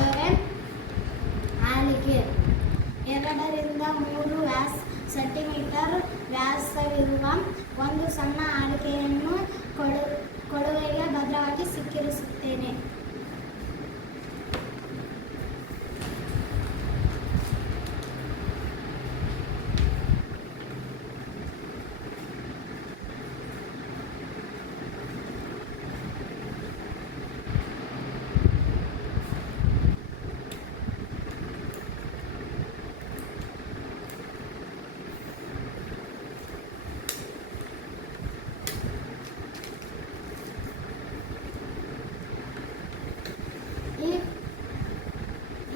ಕೊಳವೆ ಆಲಿಕೆ 2 ರಿಂದ 3 ಸೆಂಟಿಮೀಟರ್ ವ್ಯಾಸವಿರುವ ಒಂದು ಸಣ್ಣ ಆಲಿಕೆಯನ್ನು ಕೊಳವೆಗೆ ಭದ್ರವಾಗಿ ಸಿಕ್ಕಿರಿಸುತ್ತೇನೆ.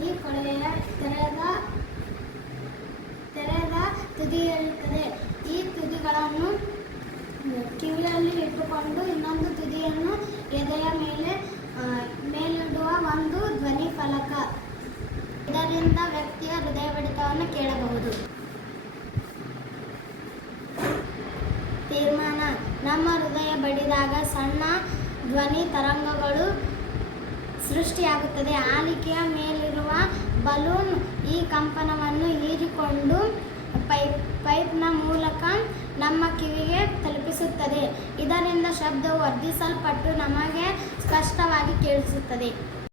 ಈ ಕೊಳವೆಯ ತೆರೆದ ತುದಿಯಿರುತ್ತದೆ. ಈ ತುದಿಗಳನ್ನು ಕಿವಿಯಲ್ಲಿ ಇಟ್ಟುಕೊಂಡು ಇನ್ನೊಂದು ತುದಿಯನ್ನು ಎದೆಯ ಮೇಲಿಡುವ ಒಂದು ಧ್ವನಿ ಫಲಕ. ಇದರಿಂದ ವ್ಯಕ್ತಿಯ ಹೃದಯ ಬಡಿತವನ್ನು ಕೇಳಬಹುದು. ತೀರ್ಮಾನ: ನಮ್ಮ ಹೃದಯ ಬಡಿದಾಗ ಸಣ್ಣ ಧ್ವನಿ ತರಂಗಗಳು ಸೃಷ್ಟಿಯಾಗುತ್ತದೆ. ಆಲಿಕೆಯ ಮೇಲಿರುವ ಬಲೂನ್ ಈ ಕಂಪನವನ್ನು ಹೀರಿಕೊಂಡು ಪೈಪ್ನ ಮೂಲಕ ನಮ್ಮ ಕಿವಿಗೆ ತಲುಪಿಸುತ್ತದೆ. ಇದರಿಂದ ಶಬ್ದವು ವರ್ಧಿಸಲ್ಪಟ್ಟು ನಮಗೆ ಸ್ಪಷ್ಟವಾಗಿ ಕೇಳಿಸುತ್ತದೆ.